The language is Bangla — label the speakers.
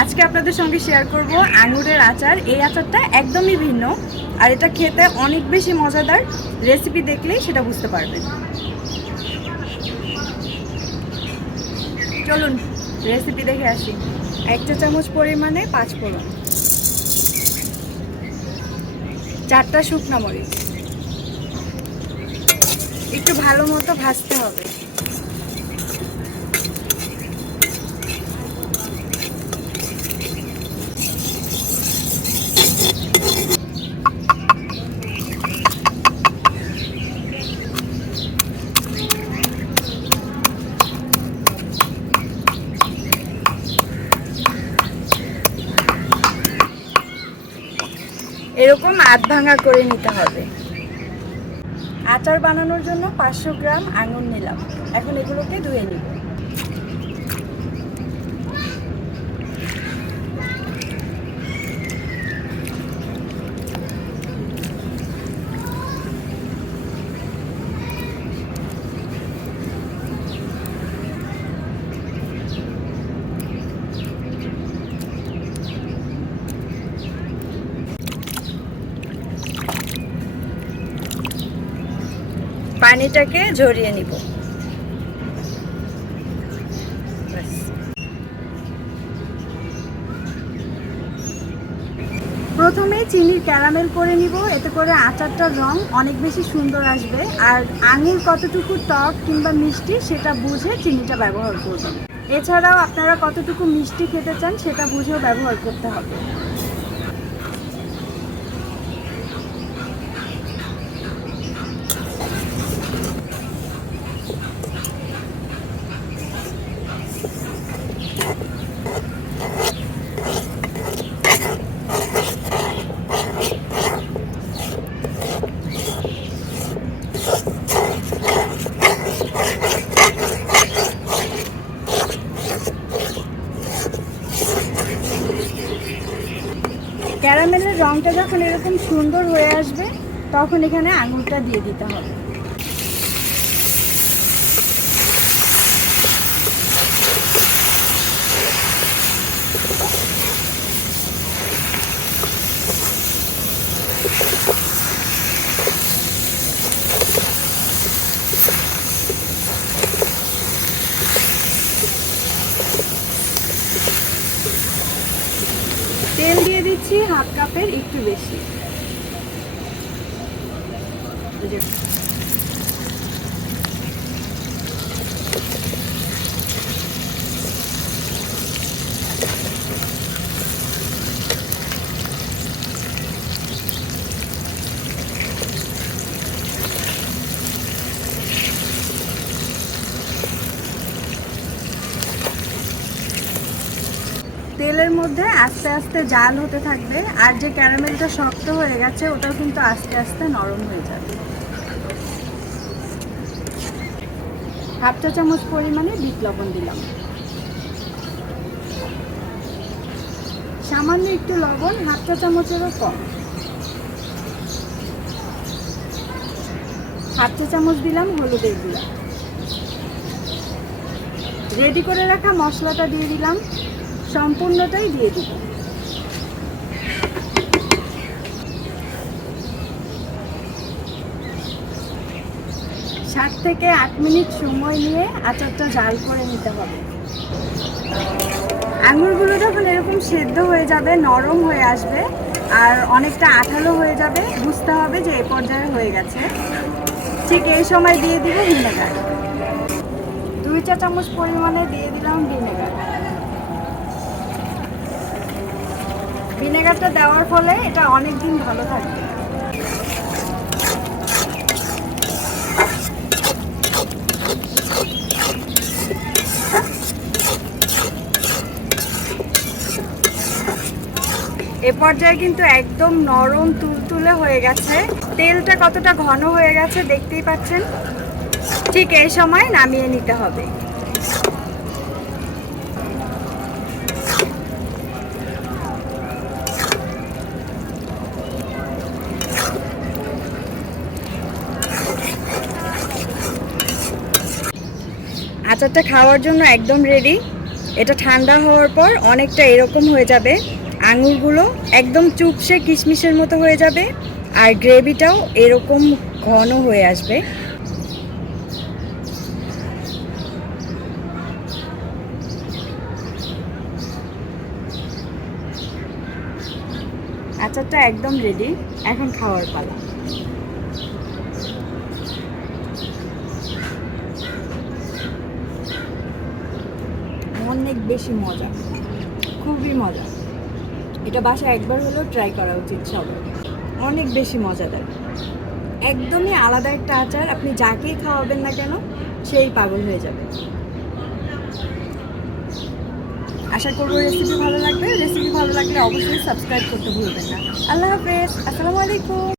Speaker 1: আজকে আপনাদের সঙ্গে শেয়ার করব আঙুরের আচার। এই আচারটা একদমই ভিন্ন, আর এটা খেতে অনেক বেশি মজাদার। রেসিপি দেখলেই সেটা বুঝতে পারবেন। চলুন রেসিপি দেখে আসি। এক চা চামচ পরিমাণে পাঁচ ফোড়ন চারটা শুকনা মরিচ। একটু ভালো মতো ভাজতে হবে। এরকম আধ ভাঙা করে নিতে হবে। আচার বানানোর জন্য পাঁচশো গ্রাম আঙুর নিলাম। এখন এগুলোকে ধুয়ে নিব। পানিটাকে ঝরিয়ে নিব। প্রথমে চিনির ক্যারামেল করে নিব, এতে করে আচারটার রং অনেক বেশি সুন্দর আসবে। আর আঙুর কতটুকু টক কিংবা মিষ্টি সেটা বুঝে চিনিটা ব্যবহার করবেন। এছাড়াও আপনারা কতটুকু মিষ্টি খেতে চান সেটা বুঝেও ব্যবহার করতে হবে। ক্যারামেলের রঙটা যখন এরকম সুন্দর হয়ে আসবে তখন এখানে আঙুরটা দিয়ে দিতে হবে। তেল দিয়ে দিচ্ছি হাফ কাপের একটু বেশি। তেলের মধ্যে আস্তে আস্তে জাল হতে থাকবে আর যে ক্যারামেলটা শক্ত হয়ে গেছে, ওটাও কিন্তু আস্তে আস্তে নরম হয়ে যাবে। হাফ চা চামচ পরিমাণে বিট লবণ দিলাম। সামান্য একটু লবণ, হাফ চা চামচেরও কম। হাফ চা চামচ দিলাম হলুদের গুঁড়া। রেডি করে রাখা মশলাটা দিয়ে দিলাম। সম্পূর্ণটাই দিয়ে দিব। সাত থেকে আট মিনিট সময় নিয়ে আচারটা জাল করে নিতে হবে। আঙুরগুলো যখন এরকম সেদ্ধ হয়ে যাবে, নরম হয়ে আসবে আর অনেকটা আঠালো হয়ে যাবে, বুঝতে হবে যে এই পর্যায়ে হয়ে গেছে। ঠিক এই সময় দিয়ে দিব ভিনেগার। দুই চা চামচ পরিমাণে দিয়ে দিলাম ভিনেগার। ভিনেগারটা দেওয়ার ফলে এটা অনেক দিন ভালো থাকবে এ পর্যায়ে কিন্তু একদম নরম তুলতুলে হয়ে গেছে। তেলটা কতটা ঘন হয়ে গেছে দেখতেই পাচ্ছেন। ঠিক এই সময় নামিয়ে নিতে হবে। আচারটা খাওয়ার জন্য একদম রেডি এটা ঠান্ডা হওয়ার পর অনেকটা এরকম হয়ে যাবে। আঙুরগুলো একদম চুপসে কিশমিশের মতো হয়ে যাবে আর গ্রেভিটাও এরকম ঘন হয়ে আসবে। আচারটা একদম রেডি এখন খাওয়ার পালা। অনেক বেশি মজা। খুবই মজা। এটা বাসায় একবার হলেও ট্রাই করা উচিত সবার। অনেক বেশি মজাদার। একদমই আলাদা একটা আচার, আপনি যাকেই খাওয়াবেন না কেন, সেই পাগল হয়ে যাবে। আশা করব রেসিপি ভালো লাগবে। রেসিপি ভালো লাগলে অবশ্যই সাবস্ক্রাইব করতে ভুলবেন না। আল্লাহ হাফেজ। আসসালামু আলাইকুম।